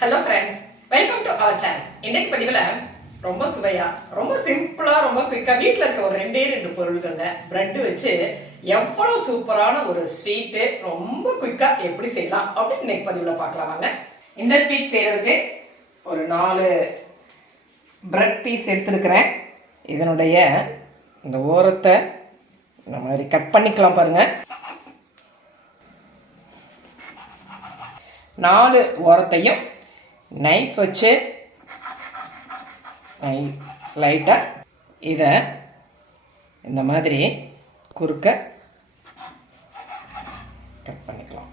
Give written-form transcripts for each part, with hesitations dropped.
Hello friends, welcome to our channel. இன்றைக்கு பதிவில் ரொம்ப சுவையாக, ரொம்ப சிம்பிளாக, ரொம்ப குயிக்காக வீட்டில் இருக்க ஒரு ரெண்டு பொருள்களை ப்ரெட்டு வச்சு எவ்வளோ சூப்பரான ஒரு ஸ்வீட்டு ரொம்ப குயிக்காக எப்படி செய்யலாம் அப்படின்னு இன்னைக்கு பதிவில் பார்க்கலாம் வாங்க. இந்த ஸ்வீட் செய்கிறதுக்கு ஒரு 4 ப்ரெட் பீஸ் எடுத்துருக்கிறேன். இதனுடைய இந்த ஓரத்தை இந்த மாதிரி கட் பண்ணிக்கலாம் பாருங்கள். 4 ஓரத்தையும் நைஃப் வச்சு லைட்டாக இதை இந்த மாதிரி குறுக்க கட் பண்ணிக்கலாம்.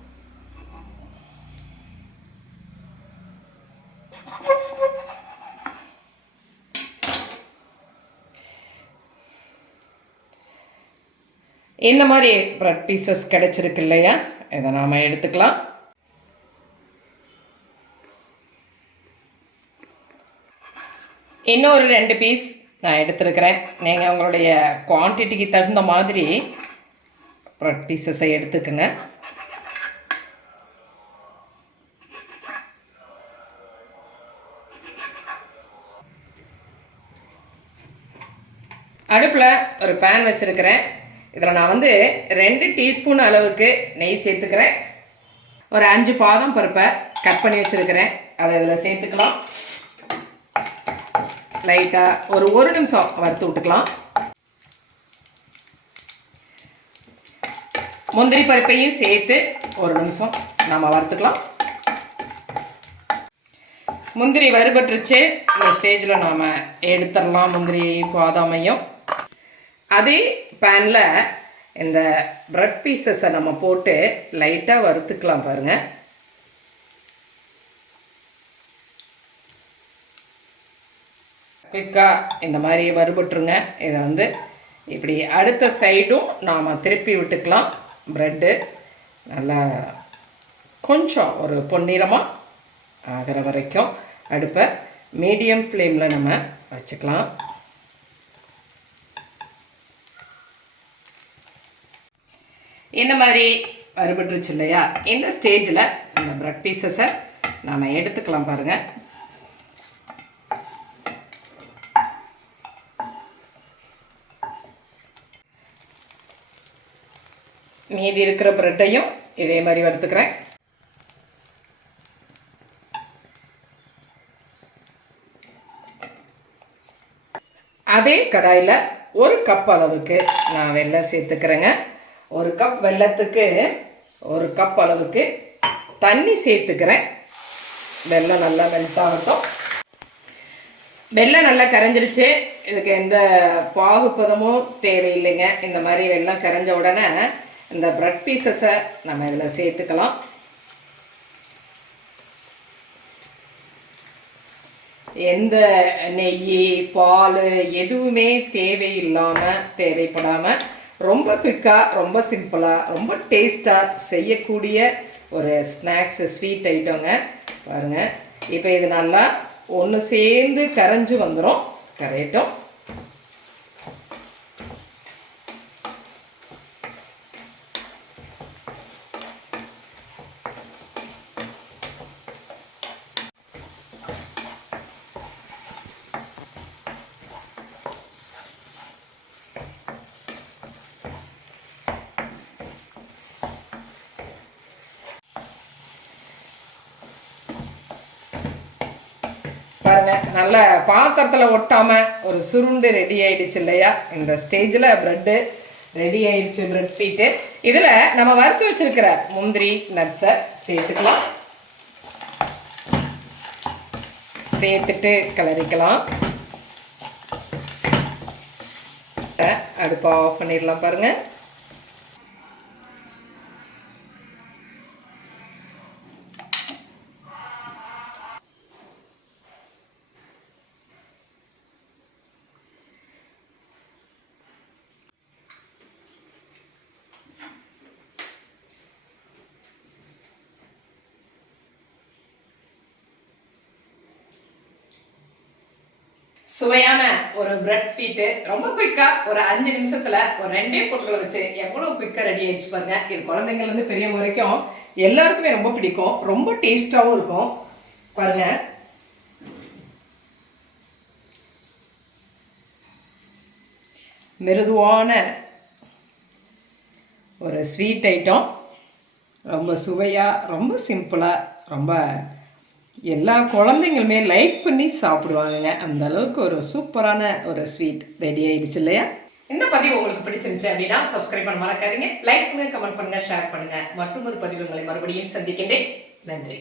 இந்த மாதிரி ப்ரெட் பீசஸ் கிடைச்சிருக்கு இல்லையா, இதை நாம் எடுத்துக்கலாம். இன்னொரு 2 பீஸ் நான் எடுத்துருக்கிறேன். நீங்கள் உங்களுடைய குவான்டிட்டிக்கு தகுந்த மாதிரி ப்ரெட் பீசஸை எடுத்துக்கோங்க. அடுப்பில் ஒரு பேன் வச்சுருக்கிறேன். இதில் நான் 2 டீஸ்பூன் அளவுக்கு நெய் சேர்த்துக்கிறேன். ஒரு 5 பாதாம் பருப்பை கட் பண்ணி வச்சுருக்கிறேன், அதை இதில் சேர்த்துக்கலாம். லைட்டாக ஒரு நிமிஷம் வறுத்து விட்டுக்கலாம். முந்திரி பருப்பையும் சேர்த்து ஒரு நிமிஷம் நாம் வறுத்துக்கலாம். முந்திரி வறுபட்டுருச்சு. இந்த ஸ்டேஜில் நாம் எடுத்துடலாம் முந்திரி பாதாமையும். அதே பேனில் இந்த ப்ரெட் பீசஸை நம்ம போட்டு லைட்டாக வறுத்துக்கலாம் பாருங்கள். குயிக்காக இந்த மாதிரி வறுபட்டுருங்க. இதை இப்படி அடுத்த சைடும் நாம் திருப்பி விட்டுக்கலாம். ப்ரெட்டு நல்லா கொஞ்சம் ஒரு பொன்னிறமாக ஆகிற வரைக்கும் அடுப்பை மீடியம் ஃப்ளேமில் நம்ம வச்சுக்கலாம். இந்த மாதிரி வறுபட்டுருச்சு இல்லையா, இந்த ஸ்டேஜில் இந்த ப்ரெட் பீசஸை நாம் எடுத்துக்கலாம் பாருங்கள். மீதி இருக்கிற ப்ரெட்டையும் இதே மாதிரி வறுத்துக்கிறேன். அதே கடாயில் 1 கப் அளவுக்கு நான் வெல்லம் சேர்த்துக்கிறேங்க. 1 கப் வெல்லத்துக்கு 1 கப் அளவுக்கு தண்ணி சேர்த்துக்கிறேன். வெல்லம் நல்லா மெல்ட் ஆகட்டும். வெல்லம் நல்லா கரைஞ்சிருச்சு. இதுக்கு எந்த பாகுப்பதமும் தேவையில்லைங்க. இந்த மாதிரி வெல்லம் கரைஞ்ச உடனே இந்த ப்ரெட் பீசஸை நம்ம இதில் சேர்த்துக்கலாம். எந்த நெய் பால் எதுவுமே தேவைப்படாமல் ரொம்ப குயிக்காக, ரொம்ப சிம்பிளாக, ரொம்ப டேஸ்ட்டாக செய்யக்கூடிய ஒரு ஸ்நாக்ஸ் ஸ்வீட் ஐட்டங்க பாருங்கள். இப்போ இது நல்லா ஒன்று சேர்ந்து கரைஞ்சி வந்துடும். கரையட்டும். பாருங்கள், நல்ல பாத்திரத்தில் ஒட்டாமல் ஒரு சுருண்டு ரெடி ஆகிடுச்சு இல்லையா. இந்த ஸ்டேஜில் ப்ரெட்டு ரெடி ஆகிடுச்சு, ப்ரெட் ஸ்வீட்டு. இதில் நம்ம வறுத்து வச்சுருக்கிற முந்திரி நட்ஸை சேர்த்துக்கலாம். சேர்த்துட்டு கிளறிக்கலாம். அடுப்பை ஆஃப் பண்ணிடலாம் பாருங்கள். சுவையான ஒரு பிரெட் ஸ்வீட்டு ரொம்ப குயிக்காக ஒரு 5 நிமிஷத்தில் ஒரு 2 பொருளை வச்சு எவ்வளோ குயிக்காக ரெடி ஆகிடுச்சு பாருங்கள். இது குழந்தைங்கள்லேருந்து பெரியவங்க வரைக்கும் எல்லாருக்குமே ரொம்ப பிடிக்கும். ரொம்ப டேஸ்ட்டாகவும் இருக்கும். பாருங்க, மிருதுவான ஒரு ஸ்வீட் ஐட்டம். ரொம்ப சுவையாக, ரொம்ப சிம்பிளாக, ரொம்ப எல்லா குழந்தைங்களுமே லைக் பண்ணி சாப்பிடுவாங்கங்க. அந்த அளவுக்கு ஒரு சூப்பரான ஒரு ஸ்வீட் ரெடி ஆயிடுச்சு இல்லையா? இந்த பதிவு உங்களுக்கு பிடிச்சிருந்துச்சு அப்படின்னா சப்ஸ்கிரைப் பண்ண மறக்காதீங்க. லைக் பண்ணுங்க, கமெண்ட் பண்ணுங்க, ஷேர் பண்ணுங்க. மற்றும் ஒரு பதிவு உங்களை மறுபடியும் சந்திக்கின்றேன். நன்றி.